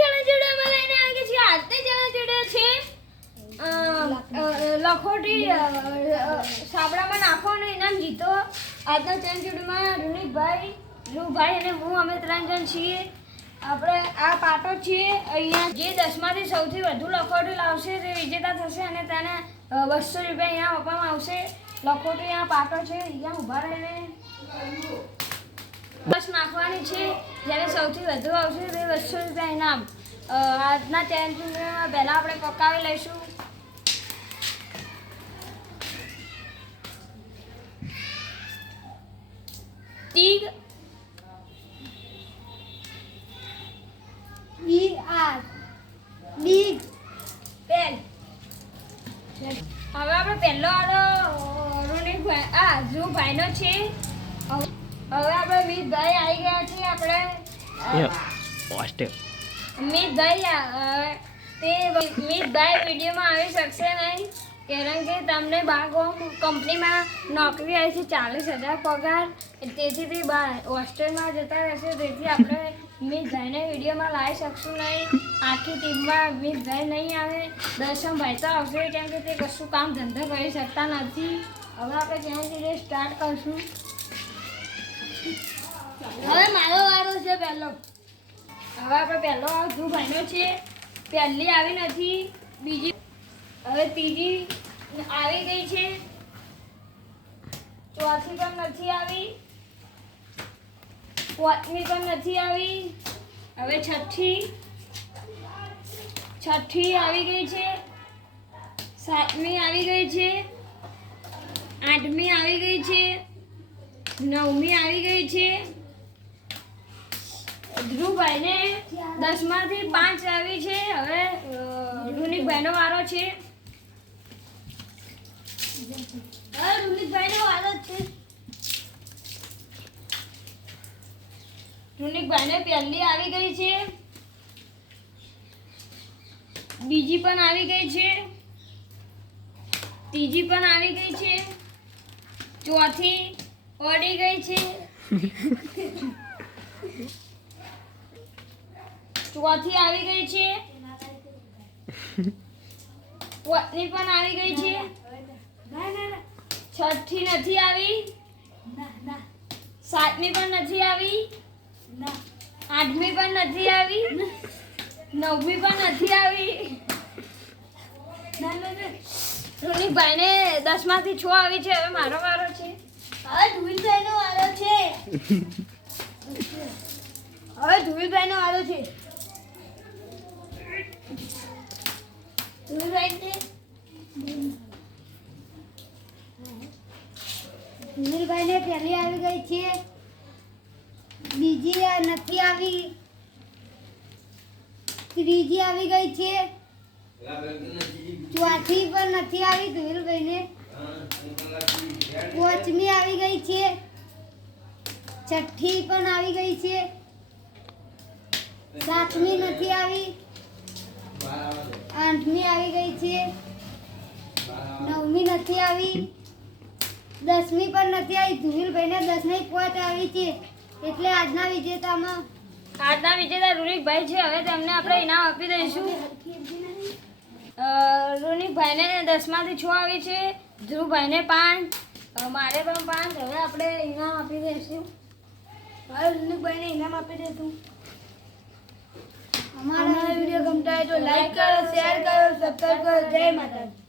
ચણા જોડામાં લઈને આવી છે. આજથી ચણા જોડા છે લખોટી સાબડામાં નાખો અને ઇનામ જીતો. આજના ચણા જોડામાં રૂનીભાઈ, ધ્રુવભાઈ અને હું અમે 3 જણ છીએ. આપણે આ પાટો છીએ. અહીંયા જે 10માંથી સૌથી વધુ લખોટી લાવશે તે વિજેતા થશે અને તેને 200 રૂપિયા ઇનામ આપવામાં આવશે. લખોટી આ પાટો છે, અહીંયા ઊભા રહીને બસ નાખવાની છે. જેને સૌથી વધુ આવશે તે 200 રૂપિયા ઇનામ. આજના ચેલેન્જમાં પહેલાં આપણે પકાવી લઈશું. તીગ બીગ પેન. હવે આપણે પહેલો આડો ધ્રુવભાઈનો છે. હવે આપણે મિતભાઈ આવી ગયા છીએ. આપણે મિતભાઈ તે મિતભાઈ વિડીયોમાં આવી શકશે નહીં કારણ કે તમને બાગો કંપનીમાં નોકરી આવી છે, 40,000 પગાર. તેથી તે હોસ્ટેલમાં જતા રહેશે. તેથી આપણે મિતભાઈને વિડીયોમાં લાવી શકશું નહીં. આખી ટીમમાં મિતભાઈ નહીં આવે. દર્શનભાઈ તો આવશે કેમ કે તે કશું કામ ધંધો કરી શકતા નથી. હવે આપણે ત્યાં જઈને સ્ટાર્ટ કરશું. હવે મારો વારો છે પહેલો. હવે આપણે પહેલો ધ્રુવભાઈનો છે. પહેલી આવી નથી, બીજી હવે ત્રીજી આવી ગઈ છે, ચોથી પણ નથી આવી, પાંચમી પણ નથી આવી. હવે છઠ્ઠી આવી ગઈ છે, સાતમી આવી ગઈ છે, આઠમી આવી ગઈ છે, નવમી આવી ગઈ છે. ધ્રુવભાઈને 10માંથી 5 આવી છે. હવે રૂનિકભાઈનો વારો છે. રૂનિકભાઈને પહેલી આવી ગઈ છે, બીજી પણ આવી ગઈ છે, ત્રીજી પણ આવી ગઈ છે, ચોથી ઓડી ગઈ છે, ચોથી આવી ગઈ છે, પાંચમી પણ આવી ગઈ છે, છઠ્ઠી નથી આવી, સાતમી પણ નથી આવી, આઠમી પણ નથી આવી, નવમી પણ નથી આવી. રૂનિકભાઈને 10માંથી 6 આવી છે. હવે મારો વારો છે. હવે ધ્રુવીભાઈનો વારો છે. ધ્રુવીભાઈનો પહેલી આવી ગઈ છે, બીજી નથી આવી, ત્રીજી આવી ગઈ છે, ચોથી પણ નથી આવી ધ્રુવીભાઈને, પાંચમી આવી ગઈ છે, છઠ્ઠી પણ આવી ગઈ છે, સાતમી નથી આવી, આઠમી આવી ગઈ છે, નવમી નથી આવી, 10મી પણ નથી આવી. ધ્રુવીભાઈને 10મી 5 આવી છે. એટલે આજના વિજેતા રૂનિકભાઈ છે. હવે તેમને આપણે ઇનામ આપી દઈશું. રૂનિકભાઈને 10માંથી 6 આવી છે, ધ્રુવભાઈને 5, મારે પણ 5. હવે આપણે ઇનામ આપી દઈશું. હવે રૂનિકભાઈને ઇનામ આપી દઈશું. અમારા વિડીયો ગમતા હોય તો લાઈક કરો, શેર કરો, સબસ્ક્રાઇબ કરો. જય માતાજી.